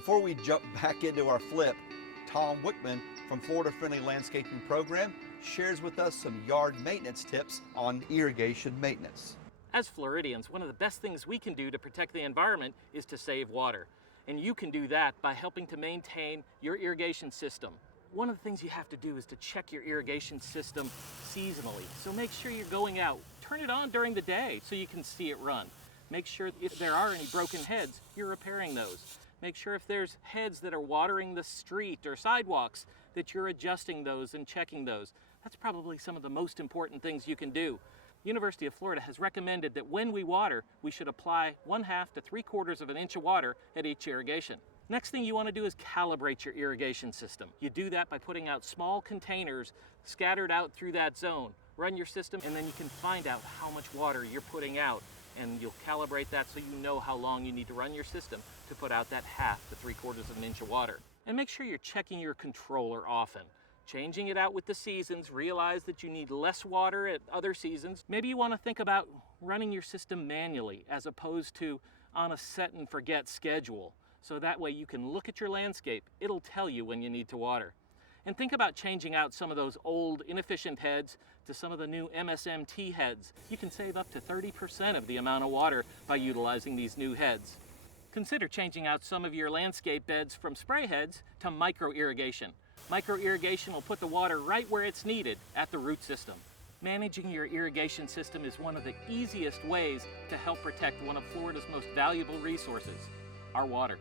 Before we jump back into our flip, Tom Wichman from Florida Friendly Landscaping Program shares with us some yard maintenance tips on irrigation maintenance. As Floridians, one of the best things we can do to protect the environment is to save water. And you can do that by helping to maintain your irrigation system. One of the things you have to do is to check your irrigation system seasonally. So make sure you're going out. Turn it on during the day so you can see it run. Make sure if there are any broken heads, you're repairing those. Make sure if there's heads that are watering the street or sidewalks, that you're adjusting those and checking those. That's probably some of the most important things you can do. University of Florida has recommended that when we water, we should apply 1/2 to 3/4 of an inch of water at each irrigation. Next thing you want to do is calibrate your irrigation system. You do that by putting out small containers scattered out through that zone. Run your system and then you can find out how much water you're putting out, and you'll calibrate that so you know how long you need to run your system to put out that 1/2 to 3/4 of an inch of water. And make sure you're checking your controller often. Changing it out with the seasons. Realize that you need less water at other seasons. Maybe you want to think about running your system manually as opposed to on a set and forget schedule. So that way you can look at your landscape. It'll tell you when you need to water. And think about changing out some of those old inefficient heads to some of the new MSMT heads. You can save up to 30% of the amount of water by utilizing these new heads. Consider changing out some of your landscape beds from spray heads to micro irrigation. Micro irrigation will put the water right where it's needed at the root system. Managing your irrigation system is one of the easiest ways to help protect one of Florida's most valuable resources, our water.